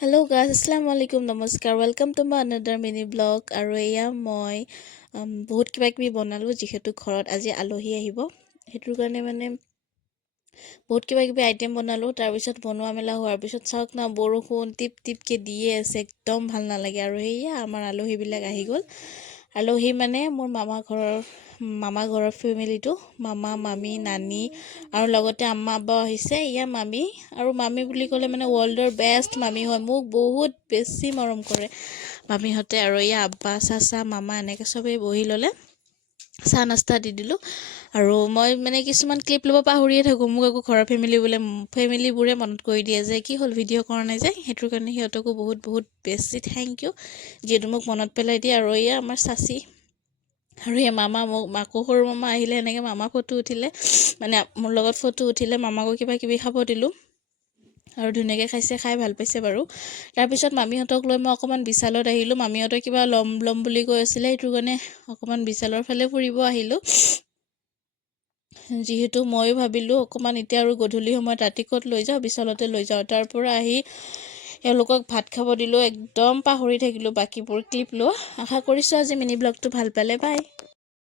Hello guys, Assalamualaikum, Namaskar. Welcome to my another mini blog. আৰু এয়া মই বহুত কিবা কিবি বনালোঁ যিহেতু ঘৰত আজি আলহী আহিব। সেইটোৰ কাৰণে বহুত কিবা কিবি আইটেম বনালোঁ। তাৰপিছত বনোৱা মেলা হোৱাৰ পিছত চাওক না বৰষুণ টিপ টিপকৈ দিয়ে আছে, একদম ভাল নালাগে। আৰু সেয়া আমাৰ আলহীবিলাক আহি গ'ল। আলহী মোৰ মামা ঘৰৰ ফেমিলিটো, মামা মামী নানী আৰু লগতে আম্মা আব্বাও আহিছে। এয়া মামী, আৰু মামী বুলি ক'লে ৱৰ্ল্ডৰ বেষ্ট মামী হয়। মোক বহুত বেছি মৰম কৰে মামীহঁতে। আৰু এয়া আব্বা চাচা মামা এনেকৈ চবেই বহি ল'লে, চাহ নাস্তা দি দিলোঁ। আৰু মই কিছুমান ক্লিপ ল'ব পাহৰিয়ে থাকোঁ। মোক আকৌ ঘৰৰ ফেমিলিবোৰে মনত কৰি দিয়ে যে কি হ'ল ভিডিঅ' কৰা নাই যে। সেইটোৰ কাৰণে সিহঁতকো বহুত বহুত বেছি থেংক ইউ, যিহেতু মোক মনত পেলাই দিয়ে। আৰু এয়া আমাৰ চাচি আৰু এই মামা, মাকো সৰু মামা আহিলে, এনেকৈ মামা ফটো উঠিলে, মোৰ লগত ফটো উঠিলে। মামাকো কিবা কিবি খাব দিলোঁ আৰু ধুনীয়াকৈ খাইছে, খাই ভাল পাইছে বাৰু। তাৰপিছত মামীহঁতক লৈ মই অকণমান বিশালত আহিলোঁ। মামীহঁতে কিবা ল'ম বুলি কৈ আছিলে, সেইটো কাৰণে অকণমান বিশালৰ ফালে ফুৰিব আহিলোঁ। যিহেতু ময়ো ভাবিলোঁ অকণমান এতিয়া আৰু গধূলি সময়ত ৰাতি ক'ত লৈ যাওঁ, বিশালতে লৈ যাওঁ। তাৰ পৰা আহি এওঁলোকক ভাত খাব দিলোঁ। একদম পাহৰি থাকিলোঁ বাকীবোৰ ক্লিপ লোৱা। আশা কৰিছোঁ আজি মিনি ব্লগটো ভাল পালে। বাই।